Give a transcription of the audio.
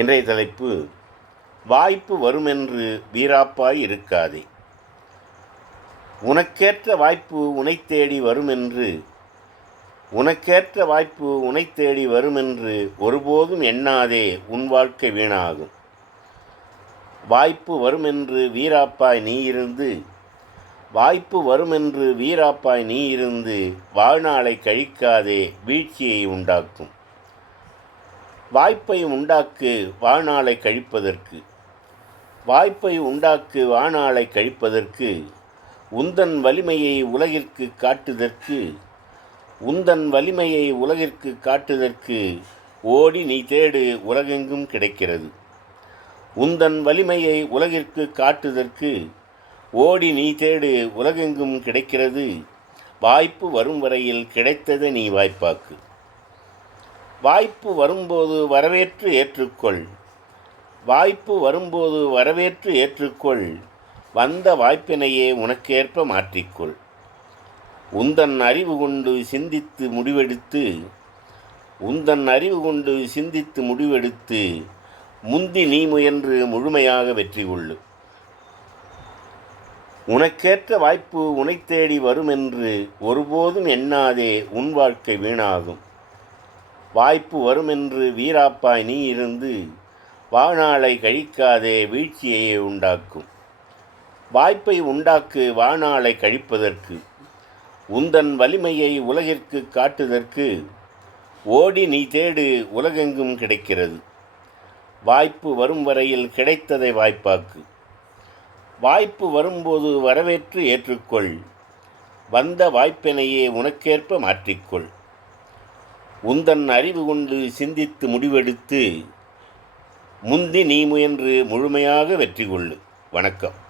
இன்றைய தலைப்பு வாய்ப்பு வருமென்று வீராப்பாய் இருக்காதே. உனக்கேற்ற வாய்ப்பு உனை தேடி வருமென்று உனக்கேற்ற வாய்ப்பு உனை தேடி வருமென்று ஒருபோதும் எண்ணாதே உன் வாழ்க்கை வீணாகும். வாய்ப்பு வருமென்று வீராப்பாய் நீ இருந்து வாய்ப்பு வருமென்று வீராப்பாய் நீ இருந்து வாழ்நாளை கழிக்காதே வீழ்ச்சியை உண்டாக்கும். வாய்ப்பை உண்டாக்கு வாழ்நாளை கழிப்பதற்கு. வாய்ப்பை உண்டாக்கு வாழ்நாளை கழிப்பதற்கு. உந்தன் வலிமையை உலகிற்கு காட்டுதற்கு. உந்தன் வலிமையை உலகிற்கு காட்டுதற்கு ஓடி நீ தேடு உலகெங்கும் கிடைக்கிறது. உந்தன் வலிமையை உலகிற்கு காட்டுதற்கு ஓடி நீ தேடு உலகெங்கும் கிடைக்கிறது. வாய்ப்பு வரும் வரையில் கிடைத்ததை நீ வாய்ப்பாக்கு. வாய்ப்பு வரும்போது வரவேற்று ஏற்றுக்கொள். வாய்ப்பு வரும்போது வரவேற்று ஏற்றுக்கொள். வந்த வாய்ப்பினையே உனக்கேற்ப மாற்றிக்கொள். உந்தன் அறிவு கொண்டு சிந்தித்து முடிவெடுத்து உந்தன் அறிவு கொண்டு சிந்தித்து முடிவெடுத்து முந்தி நீ முயன்று முழுமையாக வெற்றி கொள்ளு. உனக்கேற்ற வாய்ப்பு உனை தேடி வருமென்று ஒருபோதும் எண்ணாதே உன் வாழ்க்கை வீணாகும். வாய்ப்பு வருமென்று வீராப்பாய் நீ இருந்து வானாளை கழிக்காதே வீழ்ச்சியையே உண்டாக்கும். வாய்ப்பை உண்டாக்கு வாழ்நாளை கழிப்பதற்கு உந்தன் வலிமையை உலகிற்கு காட்டுதற்கு ஓடி நீ தேடு உலகெங்கும் கிடைக்கிறது. வாய்ப்பு வரும் வரையில் கிடைத்ததை வாய்ப்பாக்கு. வாய்ப்பு வரும்போது வரவேற்று ஏற்றுக்கொள். வந்த வாய்ப்பினையே உனக்கேற்ப மாற்றிக்கொள். உந்தன் அறிவு கொண்டு சிந்தித்து முடிவெடுத்து முந்தி நீ முயன்று முழுமையாக வெற்றி கொள்ளு. வணக்கம்.